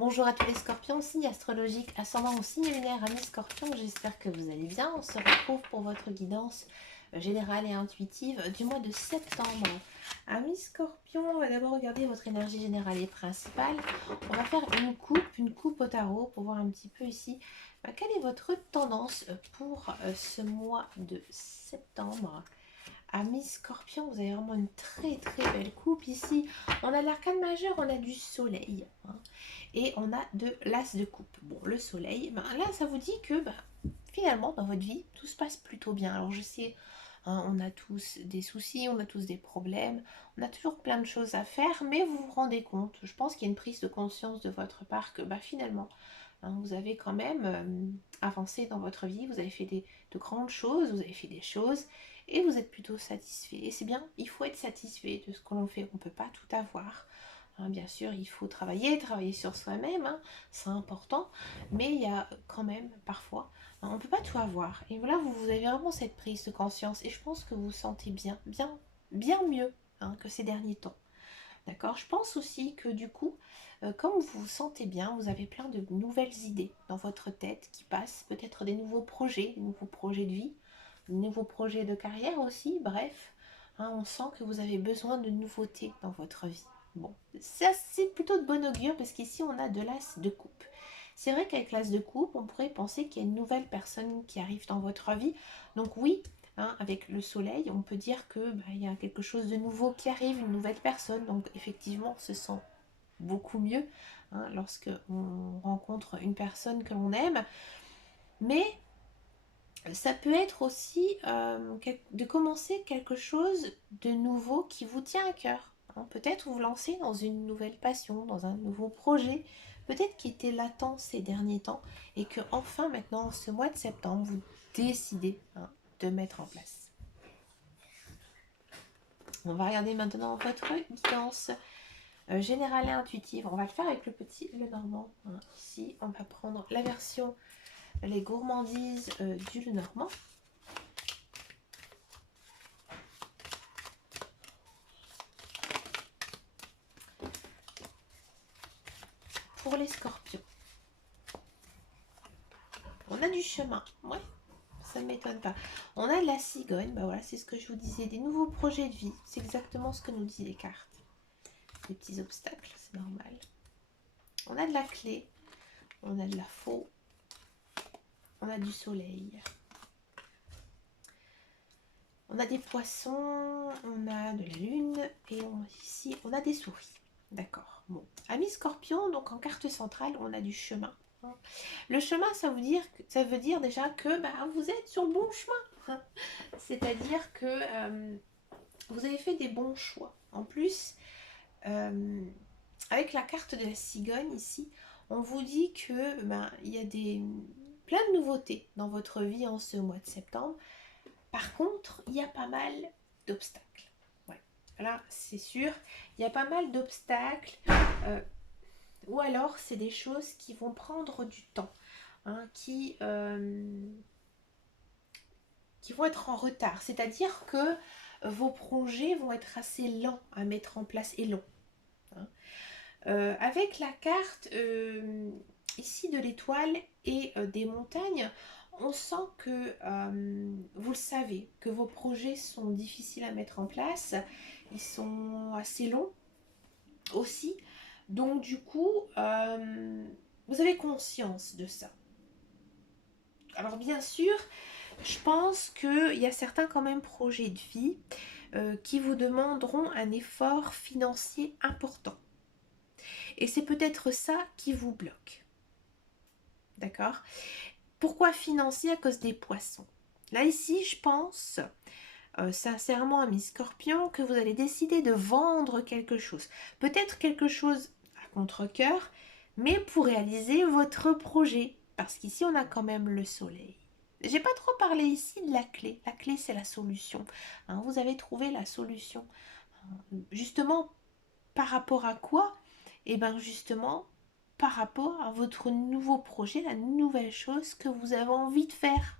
Bonjour à tous les scorpions, signe astrologique, ascendant ou signe lunaire, amis scorpions, j'espère que vous allez bien. On se retrouve pour votre guidance générale et intuitive du mois de septembre. Amis scorpions, on va d'abord regarder votre énergie générale et principale. On va faire une coupe au tarot pour voir un petit peu ici quelle est votre tendance pour ce mois de septembre. Amis Scorpion, vous avez vraiment une très belle coupe ici. On a l'arcane majeur, on a du soleil. Et on a de l'as de coupe. Bon, le soleil, là, ça vous dit que finalement, dans votre vie, tout se passe plutôt bien. Alors, je sais, on a tous des soucis, on a tous des problèmes, on a toujours plein de choses à faire, mais vous vous rendez compte, je pense qu'il y a une prise de conscience de votre part que finalement, vous avez quand même avancé dans votre vie, vous avez fait de grandes choses, vous avez fait des choses, et vous êtes plutôt satisfait. Et c'est bien, il faut être satisfait de ce que l'on fait, on ne peut pas tout avoir. Bien sûr, il faut travailler sur soi-même, c'est important, mais il y a quand même parfois, on ne peut pas tout avoir. Et voilà, vous avez vraiment cette prise de conscience, et je pense que vous vous sentez bien mieux que ces derniers temps. D'accord. Je pense aussi que du coup, comme vous vous sentez bien, vous avez plein de nouvelles idées dans votre tête qui passent, peut-être des nouveaux projets de vie, de nouveaux projets de carrière aussi, bref. On sent que vous avez besoin de nouveautés dans votre vie. Bon, ça c'est plutôt de bon augure parce qu'ici on a de l'as de coupe. C'est vrai qu'avec l'as de coupe, on pourrait penser qu'il y a une nouvelle personne qui arrive dans votre vie. Donc oui, avec le soleil, on peut dire que il y a quelque chose de nouveau qui arrive, une nouvelle personne. Donc effectivement, on se sent beaucoup mieux lorsque on rencontre une personne que l'on aime. Mais ça peut être aussi de commencer quelque chose de nouveau qui vous tient à cœur. Peut-être vous lancer dans une nouvelle passion, dans un nouveau projet, peut-être qui était latent ces derniers temps et que enfin maintenant, ce mois de septembre, vous décidez de mettre en place. On va regarder maintenant votre guidance générale et intuitive. On va le faire avec le petit Lenormand. Ici, on va prendre la version les gourmandises du Lenormand. Pour les scorpions, on a du chemin, ouais, ça ne m'étonne pas. On a de la cigogne, voilà, c'est ce que je vous disais, des nouveaux projets de vie, c'est exactement ce que nous disent les cartes. Des petits obstacles, c'est normal. On a de la clé, on a de la faux, on a du soleil. On a des poissons, on a de la lune, et ici, on a des souris. D'accord. Bon. Amis scorpion, donc en carte centrale, on a du chemin. Le chemin, ça veut dire déjà que vous êtes sur le bon chemin. C'est-à-dire que vous avez fait des bons choix. En plus, avec la carte de la cigogne ici, on vous dit que il y a plein de nouveautés dans votre vie en ce mois de septembre. Par contre, il y a pas mal d'obstacles. Ouais. Là, c'est sûr, il y a pas mal d'obstacles. Ou alors, c'est des choses qui vont prendre du temps, qui vont être en retard. C'est-à-dire que vos projets vont être assez lents à mettre en place et longs. Avec la carte ici de l'étoile et des montagnes, on sent que vous le savez, que vos projets sont difficiles à mettre en place, ils sont assez longs aussi, donc du coup, vous avez conscience de ça. Alors bien sûr, je pense qu'il y a certains quand même projets de vie qui vous demanderont un effort financier important. Et c'est peut-être ça qui vous bloque. D'accord? Pourquoi financier? À cause des poissons. Là, ici, je pense sincèrement à mes scorpions que vous allez décider de vendre quelque chose. Peut-être quelque chose à contre-cœur, mais pour réaliser votre projet. Parce qu'ici, on a quand même le soleil. J'ai pas trop parlé ici de la clé. La clé, c'est la solution. Vous avez trouvé la solution. Justement, par rapport à quoi? Et bien justement, par rapport à votre nouveau projet, la nouvelle chose que vous avez envie de faire.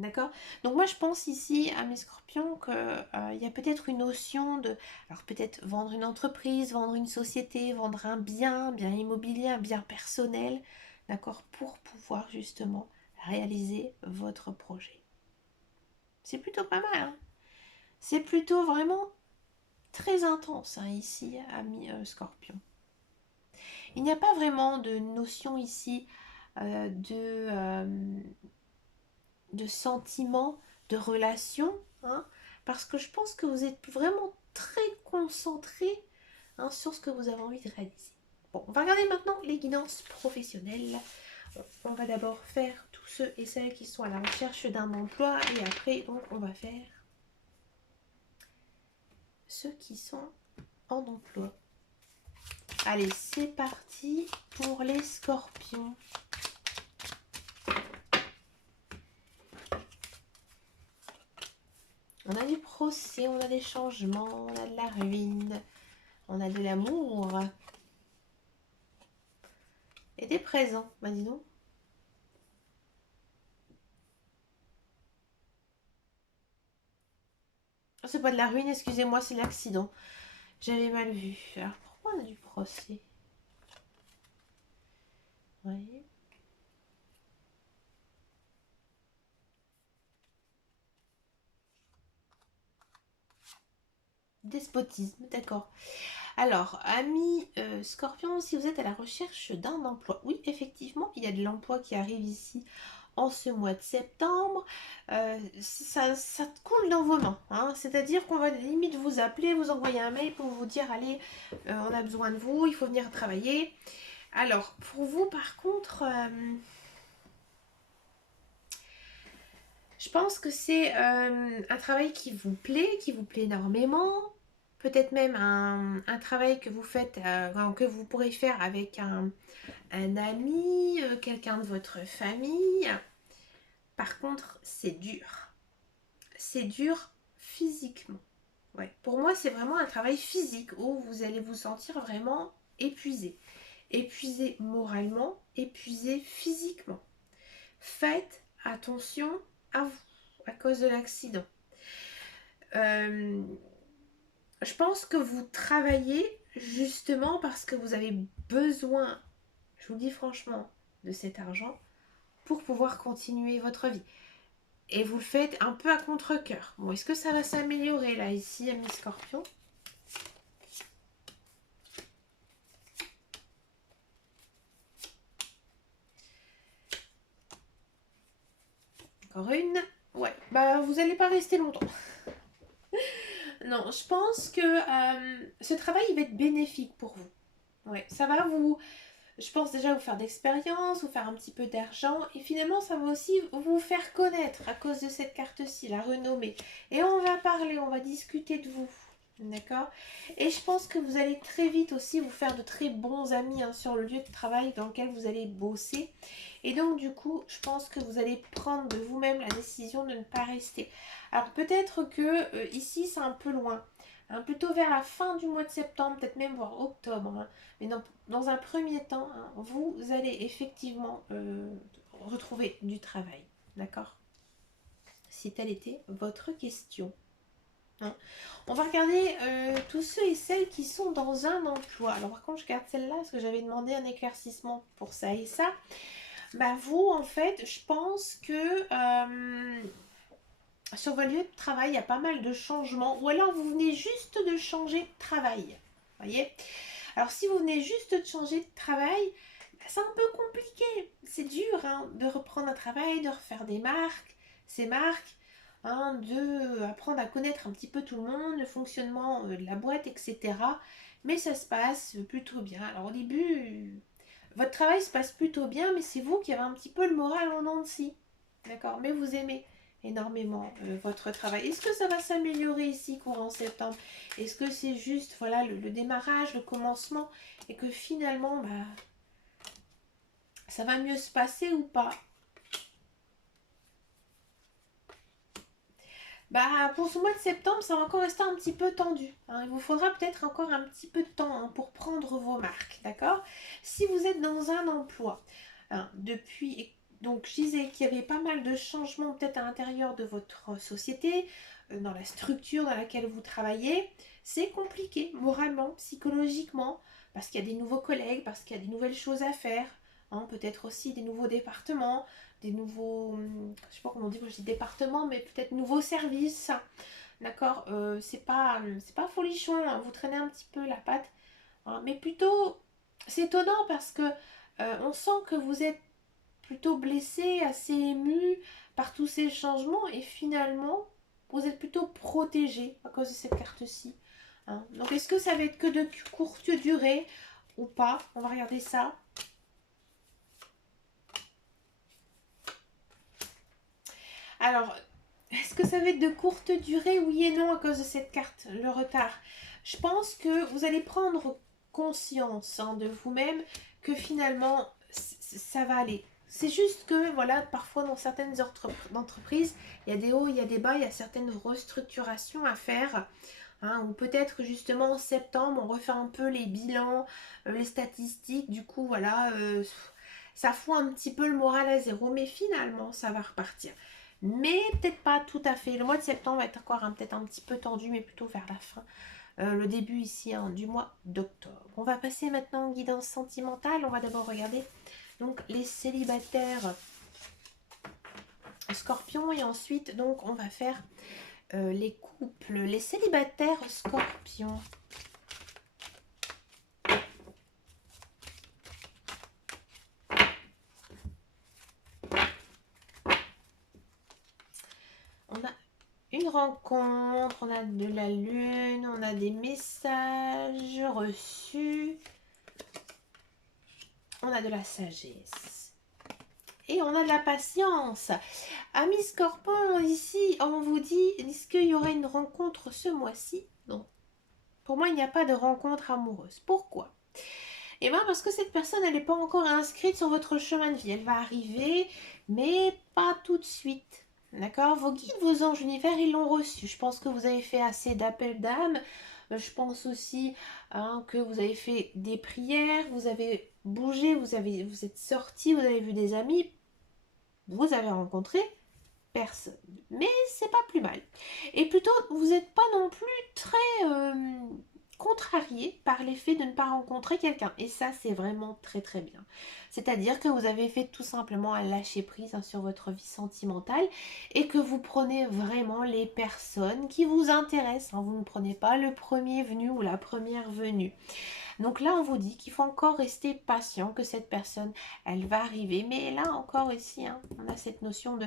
D'accord? Donc moi je pense ici à mes scorpions qu'il y a peut-être une notion de... Alors peut-être vendre une entreprise, vendre une société, vendre un bien immobilier, un bien personnel, d'accord? Pour pouvoir justement réaliser votre projet. C'est plutôt pas mal, hein? C'est plutôt vraiment très intense hein, ici, ami scorpion. Il n'y a pas vraiment de notion ici euh, de... euh, de sentiments, de relations, hein, parce que je pense que vous êtes vraiment très concentré hein, sur ce que vous avez envie de réaliser. Bon, on va regarder maintenant les guidances professionnelles. On va d'abord faire tous ceux et celles qui sont à la recherche d'un emploi et après donc on va faire ceux qui sont en emploi. Allez, c'est parti pour les scorpions. On a du procès, on a des changements, on a de la ruine, on a de l'amour et des présents. Bah dis donc. C'est pas de la ruine, excusez-moi, c'est l'accident. J'avais mal vu. Alors pourquoi on a du procès? Oui. Despotisme, d'accord. Alors, amis Scorpion, si vous êtes à la recherche d'un emploi, oui, effectivement, il y a de l'emploi qui arrive ici en ce mois de septembre. Ça coule dans vos mains, hein. C'est-à-dire qu'on va limite vous appeler, vous envoyer un mail pour vous dire, allez, on a besoin de vous, il faut venir travailler. Alors, pour vous, par contre, je pense que c'est un travail qui vous plaît énormément. Peut-être même un travail que vous faites, que vous pourrez faire avec un ami, quelqu'un de votre famille. Par contre, c'est dur. C'est dur physiquement. Ouais. Pour moi, c'est vraiment un travail physique où vous allez vous sentir vraiment épuisé. Épuisé moralement, épuisé physiquement. Faites attention à vous à cause de l'accident. Je pense que vous travaillez justement parce que vous avez besoin, je vous le dis franchement, de cet argent pour pouvoir continuer votre vie. Et vous le faites un peu à contre-cœur. Bon, est-ce que ça va s'améliorer là, ici, ami Scorpion? Encore une. Ouais, bah vous n'allez pas rester longtemps. Non, je pense que ce travail il va être bénéfique pour vous. Ouais, ça va vous, je pense déjà vous faire d'expérience, vous faire un petit peu d'argent et finalement ça va aussi vous faire connaître à cause de cette carte-ci, la renommée. Et on va parler, on va discuter de vous. D'accord? Et je pense que vous allez très vite aussi vous faire de très bons amis hein, sur le lieu de travail dans lequel vous allez bosser. Et donc du coup, je pense que vous allez prendre de vous-même la décision de ne pas rester. Alors peut-être que ici c'est un peu loin. Hein, plutôt vers la fin du mois de septembre, peut-être même voire octobre. Hein. Mais dans un premier temps, hein, vous allez effectivement retrouver du travail. D'accord? Si telle était votre question. Hein. On va regarder tous ceux et celles qui sont dans un emploi. Alors par contre, je garde celle-là parce que j'avais demandé un éclaircissement pour ça et ça. Bah vous, en fait, je pense que sur votre lieu de travail, il y a pas mal de changements. Ou alors, vous venez juste de changer de travail. Voyez? Alors, si vous venez juste de changer de travail, bah, c'est un peu compliqué. C'est dur hein, de reprendre un travail, de refaire des marques, ces marques, hein, de apprendre à connaître un petit peu tout le monde, le fonctionnement de la boîte, etc. Mais ça se passe plutôt bien. Alors, au début, votre travail se passe plutôt bien, mais c'est vous qui avez un petit peu le moral en dents de scie. D'accord? Mais vous aimez énormément votre travail. Est-ce que ça va s'améliorer ici courant septembre? Est-ce que c'est juste voilà le démarrage, le commencement et que finalement bah, ça va mieux se passer ou pas? Bah, pour ce mois de septembre, ça va encore rester un petit peu tendu. Hein. Il vous faudra peut-être encore un petit peu de temps hein, pour prendre vos marques, d'accord? Si vous êtes dans un emploi hein, depuis Donc, je disais qu'il y avait pas mal de changements peut-être à l'intérieur de votre société, dans la structure dans laquelle vous travaillez. C'est compliqué, moralement, psychologiquement, parce qu'il y a des nouveaux collègues, parce qu'il y a des nouvelles choses à faire, hein, peut-être aussi des nouveaux départements, des nouveaux, je sais pas comment on dit, moi je dis départements, mais peut-être nouveaux services, d'accord. C'est pas folichon, hein, vous traînez un petit peu la patte, hein, mais plutôt, c'est étonnant parce que on sent que vous êtes plutôt blessé, assez ému par tous ces changements et finalement, vous êtes plutôt protégé à cause de cette carte-ci. Hein. Donc, est-ce que ça va être que de courte durée ou pas? On va regarder ça. Alors, est-ce que ça va être de courte durée? Oui et non à cause de cette carte, le retard. Je pense que vous allez prendre conscience, hein, de vous-même que finalement, ça va aller. C'est juste que, voilà, parfois dans certaines entreprises, il y a des hauts, il y a des bas, il y a certaines restructurations à faire. Hein, ou peut-être justement en septembre, on refait un peu les bilans, les statistiques. Du coup, voilà, ça fout un petit peu le moral à zéro. Mais finalement, ça va repartir. Mais peut-être pas tout à fait. Le mois de septembre va être encore peut-être un petit peu tendu, mais plutôt vers la fin. Le début ici, hein, du mois d'octobre. On va passer maintenant en guidance sentimentale. On va d'abord regarder donc les célibataires scorpions et ensuite donc on va faire les couples, les célibataires scorpions. On a une rencontre, on a de la lune, on a des messages reçus, on a de la sagesse et on a de la patience. Amis Scorpions, ici on vous dit, est-ce qu'il y aurait une rencontre ce mois-ci? Non. Pour moi, il n'y a pas de rencontre amoureuse. Pourquoi? Et bien parce que cette personne, elle n'est pas encore inscrite sur votre chemin de vie. Elle va arriver, mais pas tout de suite. D'accord? Vos guides, vos anges univers, ils l'ont reçu. Je pense que vous avez fait assez d'appels d'âme. Je pense aussi, hein, que vous avez fait des prières, vous avez bougé, vous êtes sorti, vous avez vu des amis, vous avez rencontré personne. Mais c'est pas plus mal. Et plutôt, vous n'êtes pas non plus très contrarié par l'effet de ne pas rencontrer quelqu'un. Et ça, c'est vraiment très très bien. C'est-à-dire que vous avez fait tout simplement un lâcher prise, hein, sur votre vie sentimentale et que vous prenez vraiment les personnes qui vous intéressent. Hein. Vous ne prenez pas le premier venu ou la première venue. Donc là, on vous dit qu'il faut encore rester patient, que cette personne, elle va arriver. Mais là encore ici, hein, on a cette notion de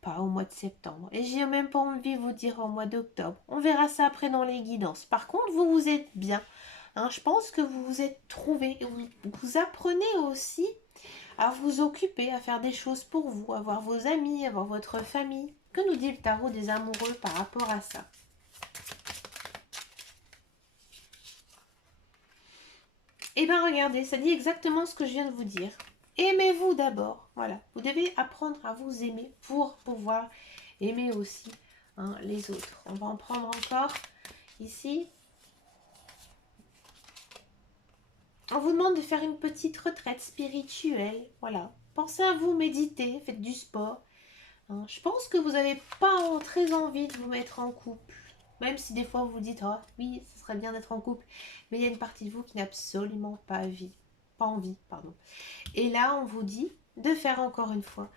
pas au mois de septembre. Et j'ai même pas envie de vous dire au mois d'octobre. On verra ça après dans les guidances. Par contre, vous vous êtes bien. Hein, je pense que vous vous êtes trouvé. Vous apprenez aussi à vous occuper, à faire des choses pour vous, à voir vos amis, à voir votre famille. Que nous dit le tarot des amoureux par rapport à ça? Eh bien, regardez, ça dit exactement ce que je viens de vous dire. Aimez-vous d'abord. Voilà, vous devez apprendre à vous aimer pour pouvoir aimer aussi, hein, les autres. On va en prendre encore ici. On vous demande de faire une petite retraite spirituelle. Voilà, pensez à vous, méditez, faites du sport. Hein, je pense que vous n'avez pas très envie de vous mettre en couple. Même si des fois vous vous dites, oh oui, ce serait bien d'être en couple. Mais il y a une partie de vous qui n'a absolument pas envie, pardon. Et là, on vous dit de faire encore une fois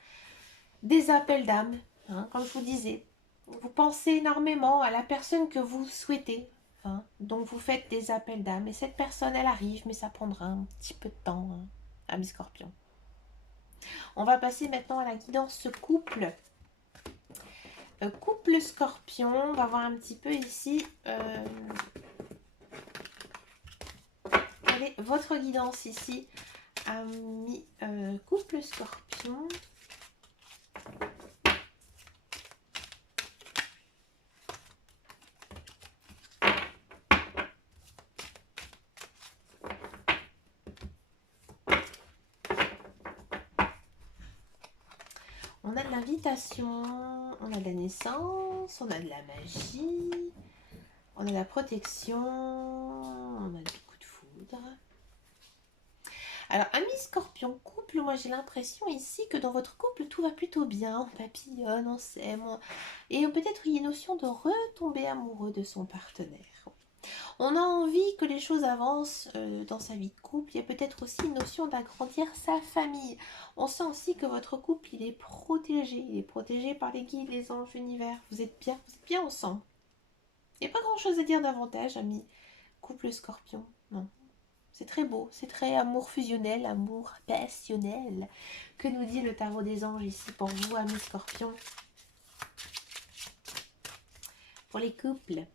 des appels d'âme, hein, comme je vous disais. Vous pensez énormément à la personne que vous souhaitez, hein, donc vous faites des appels d'âme. Et cette personne, elle arrive, mais ça prendra un petit peu de temps, hein, ami Scorpion. On va passer maintenant à la guidance couple. Couple Scorpion, on va voir un petit peu ici. Quelle est votre guidance ici, ami couple Scorpion? On a de l'invitation, on a de la naissance, on a de la magie, on a de la protection, on a du coup de foudre. Alors, amis scorpion, couple, moi j'ai l'impression ici que dans votre couple, tout va plutôt bien. On papillonne, on s'aime. Et peut-être il y a une notion de retomber amoureux de son partenaire. On a envie que les choses avancent dans sa vie de couple. Il y a peut-être aussi une notion d'agrandir sa famille. On sent aussi que votre couple, il est protégé. Il est protégé par les guides, les anges, l'univers. Vous êtes bien ensemble. Il n'y a pas grand-chose à dire davantage, amis. Couple scorpion, non. C'est très beau, c'est très amour fusionnel, amour passionnel. Que nous dit le tarot des anges ici pour vous, amis scorpions? Pour les couples.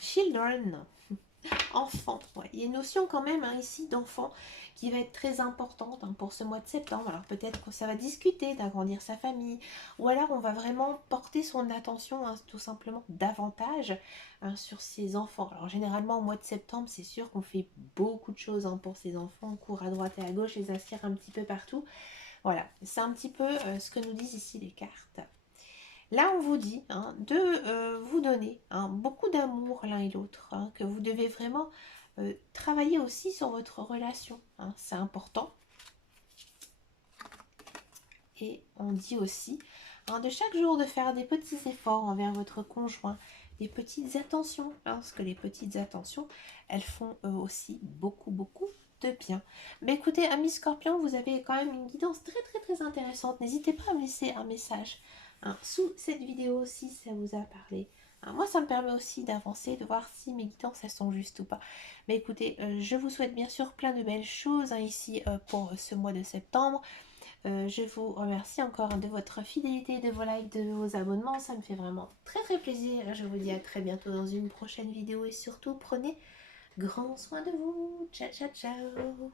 Children. Enfant, ouais. Il y a une notion quand même ici d'enfant qui va être très importante pour ce mois de septembre. Alors peut-être que ça va discuter d'agrandir sa famille, ou alors on va vraiment porter son attention tout simplement davantage sur ses enfants. Alors généralement au mois de septembre, c'est sûr qu'on fait beaucoup de choses pour ses enfants, on court à droite et à gauche, les attire un petit peu partout. Voilà, c'est un petit peu ce que nous disent ici les cartes. Là, on vous dit de vous donner beaucoup d'amour l'un et l'autre, que vous devez vraiment travailler aussi sur votre relation. C'est important. Et on dit aussi de chaque jour de faire des petits efforts envers votre conjoint, des petites attentions, parce que les petites attentions, elles font aussi beaucoup de bien. Mais écoutez, amis scorpions, vous avez quand même une guidance très intéressante. N'hésitez pas à me laisser un message sous cette vidéo si ça vous a parlé. Moi, ça me permet aussi d'avancer, de voir si mes guidances elles sont justes ou pas. Mais écoutez, je vous souhaite bien sûr plein de belles choses ici pour ce mois de septembre. Je vous remercie encore de votre fidélité, de vos likes, de vos abonnements. Ça me fait vraiment très plaisir. Je vous dis à très bientôt dans une prochaine vidéo et surtout prenez grand soin de vous. Ciao.